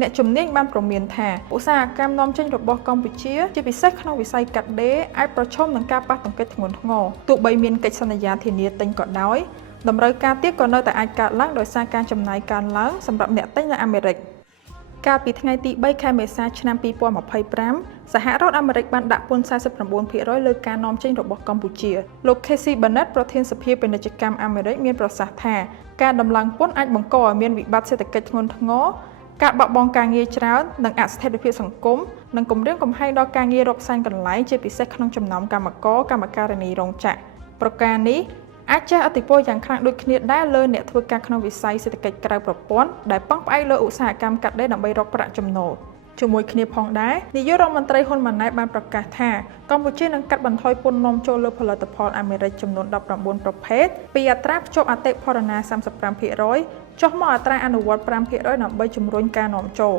អ្នកជំនាញបានព្រមានថាឧស្សាហកម្មនាំចេញរបស់កម្ពុជាជាពិសេសក្នុងវិស័យកាត់ដេរអាចប្រឈមនឹងការប៉ះទង្គិចធ្ងន់ធ្ងរទោះបីមានកិច្ចសន្យាធានាទិញក៏ដោយតម្រូវការទៀតក៏នៅតែអាចកើតឡើងដោយសារការចំណាយកើនឡើងសម្រាប់អ្នកទិញនៅអាមេរិកកាលពីថ្ងៃទី3ខែមេសាឆ្នាំ2025សហរដ្ឋអាមេរិកបានដាក់ពន្ធ 49% លើការនាំចេញរបស់កម្ពុជាលោក Casey Bennett ប្រធានសភាពាណិជ្ជកម្មអាមេរិកមានប្រសាសន៍ថាការដំឡើងពន្ធអាចបង្កឲ្យមានវិបត្តិសេដ្ឋកិច្ចធ្ងន់ធ្ងរការបាត់បង់ការងារច្រើននិងអស្ថិរភាពសង្គមនិងគំរាមកំហែងដល់ការងាររាប់សែនកន្លែងជាពិសេសក្នុងចំណោមកម្មករកម្មការិនីរោងចក្រប្រការនេះអាចជះឥទ្ធិពលយ៉ាងខ្លាំងដូចគ្នាដែរលើអ្នកធ្វើការក្នុងវិស័យសេដ្ឋកិច្ចក្រៅប្រព័ន្ធដែលពឹងផ្អែកលើឧស្សាហកម្មកាត់ដេរដើម្បីរកប្រាក់ចំណូលជាមួយគ្នាផងដែរនាយករដ្ឋមន្ត្រីហ៊ុនម៉ាណែតបានប្រកាសថាកម្ពុជានឹងកាត់បន្ថយពន្ធនាំចូលលើផលិតផលអាមេរិកចំនួន19ប្រភេទពីអត្រាភ្ជាប់អតិផរណា 35% ចុះមកអត្រាអនុវត្ត 5% ដើម្បីជំរុញការនាំចូល